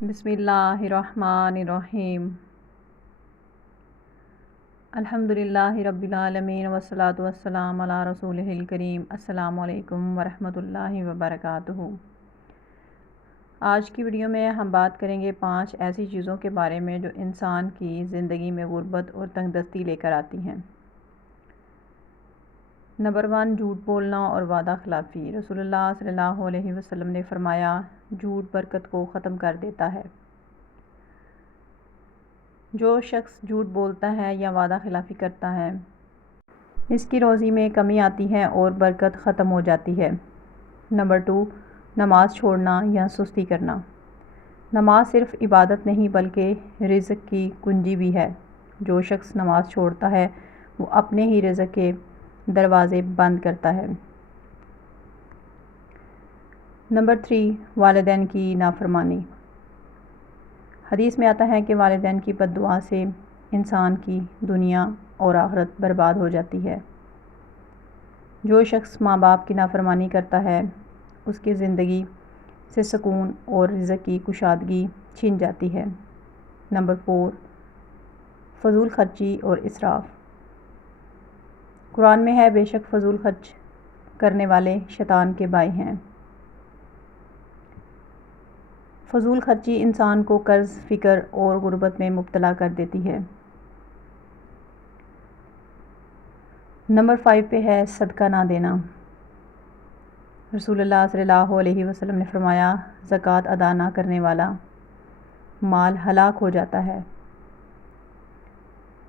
بسم اللہ الرحمن الرحیم۔ الحمدللہ رب العالمین والصلاة والسلام علی رسولہ الکریم۔ السلام علیکم ورحمۃ اللہ وبرکاتہ۔ آج کی ویڈیو میں ہم بات کریں گے 5 ایسی چیزوں کے بارے میں جو انسان کی زندگی میں غربت اور تنگ دستی لے کر آتی ہیں۔ نمبر 1، جھوٹ بولنا اور وعدہ خلافی۔ رسول اللہ صلی اللہ علیہ وسلم نے فرمایا، جھوٹ برکت کو ختم کر دیتا ہے۔ جو شخص جھوٹ بولتا ہے یا وعدہ خلافی کرتا ہے، اس کی روزی میں کمی آتی ہے اور برکت ختم ہو جاتی ہے۔ نمبر 2، نماز چھوڑنا یا سستی کرنا۔ نماز صرف عبادت نہیں بلکہ رزق کی کنجی بھی ہے۔ جو شخص نماز چھوڑتا ہے وہ اپنے ہی رزق کے دروازے بند کرتا ہے۔ نمبر 3، والدین کی نافرمانی۔ حدیث میں آتا ہے کہ والدین کی بد دعا سے انسان کی دنیا اور آخرت برباد ہو جاتی ہے۔ جو شخص ماں باپ کی نافرمانی کرتا ہے اس کی زندگی سے سکون اور رزق کی کشادگی چھن جاتی ہے۔ نمبر 4، فضول خرچی اور اسراف۔ قرآن میں ہے، بے شک فضول خرچ کرنے والے شیطان کے بھائی ہیں۔ فضول خرچی انسان کو قرض، فقر اور غربت میں مبتلا کر دیتی ہے۔ نمبر 5 پہ ہے صدقہ نہ دینا۔ رسول اللہ صلی اللہ علیہ وسلم نے فرمایا، زکوٰۃ ادا نہ کرنے والا مال ہلاک ہو جاتا ہے۔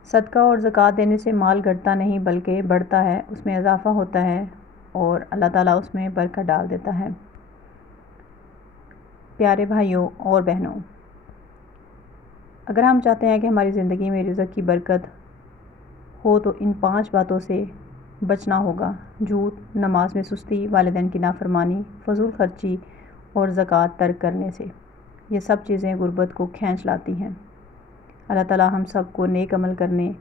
صدقہ اور زکوٰۃ دینے سے مال گھٹتا نہیں بلکہ بڑھتا ہے، اس میں اضافہ ہوتا ہے اور اللہ تعالیٰ اس میں برکت ڈال دیتا ہے۔ پیارے بھائیوں اور بہنوں، اگر ہم چاہتے ہیں کہ ہماری زندگی میں رزق کی برکت ہو تو ان 5 باتوں سے بچنا ہوگا۔ جھوٹ، نماز میں سستی، والدین کی نافرمانی، فضول خرچی اور زکوٰۃ ترک کرنے سے۔ یہ سب چیزیں غربت کو کھینچ لاتی ہیں۔ اللہ تعالیٰ ہم سب کو نیک عمل کرنے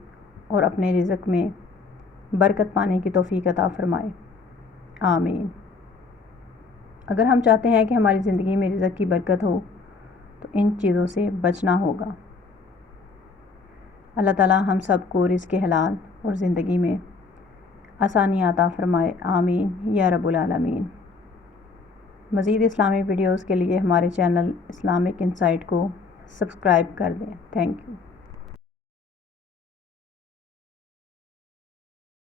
اور اپنے رزق میں برکت پانے کی توفیق عطا فرمائے، آمین۔ اگر ہم چاہتے ہیں کہ ہماری زندگی میں رزق کی برکت ہو تو ان چیزوں سے بچنا ہوگا۔ اللہ تعالیٰ ہم سب کو رزق حلال اور زندگی میں آسانی عطا فرمائے، آمین یا رب العالمین۔ مزید اسلامی ویڈیوز کے لیے ہمارے چینل اسلامک انسائٹ کو سبسکرائب کر دیں۔ Thank you.